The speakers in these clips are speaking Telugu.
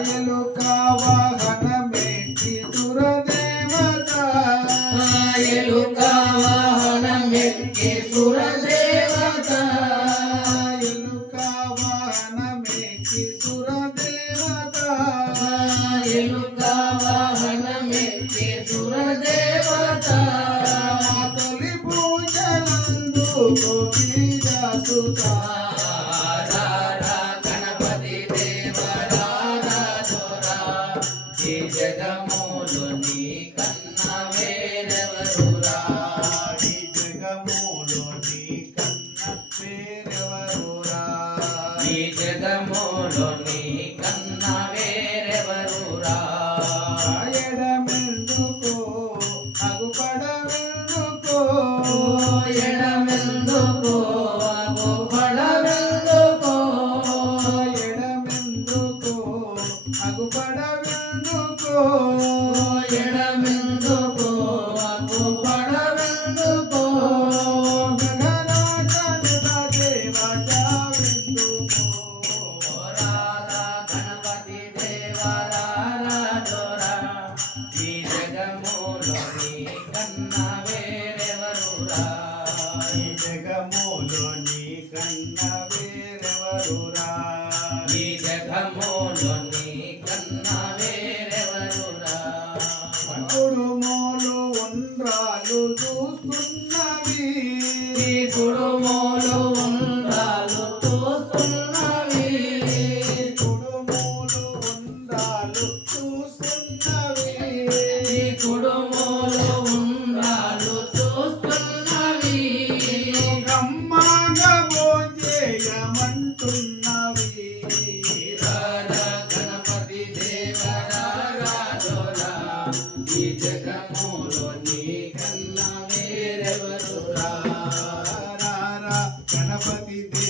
రాయలు కావాహనమెక్కి సురదేవత. రాయలు కావాహనమెక్కి సురదేవత. రాయలు కావాహనమెక్కి సురదేవత. రాయలు కావాహనమెక్కి సురదేవత. ఈ జగములు నీ కన్నా వేరెవరు రాడి? జగములు నీ కన్నా Oh. ಕೊಡು జగములో నీ కన్నా వేరెవరు రా గణపతి దే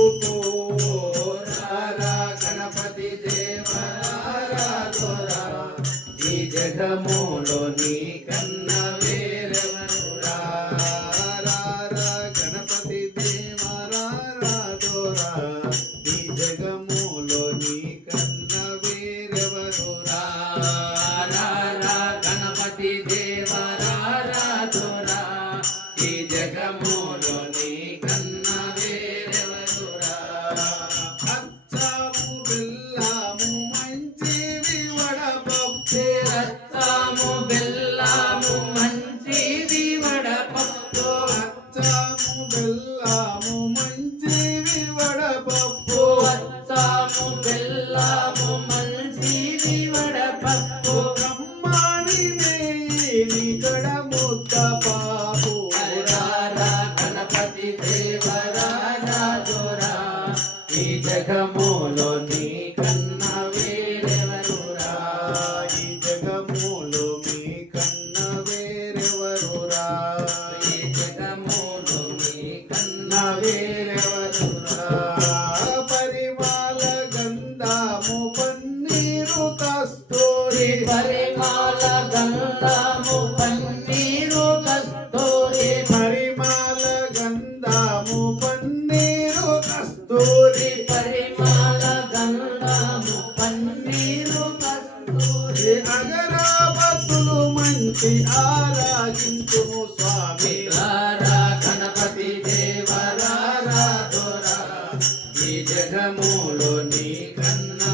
come. పరిమళ గంధము పన్నీరు కస్తూరి అగరాబతులు మంచి ఆరాధించు స్వామి. రారా గణపతి దేవరారా దొరా. ఈ జగములో నీ కన్నా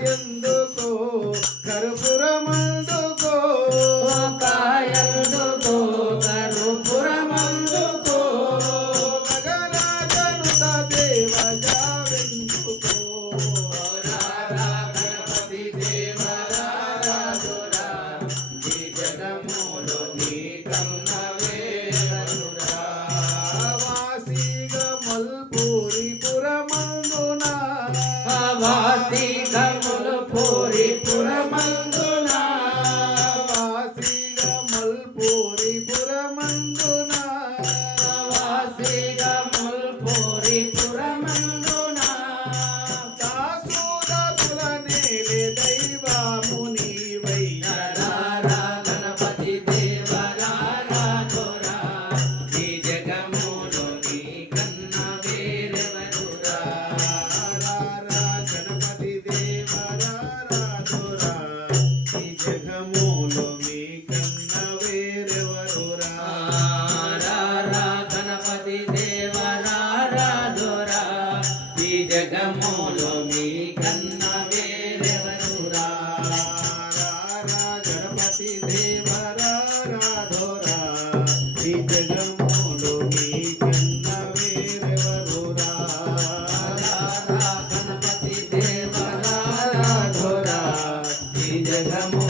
人的 கோரி புறமல்ல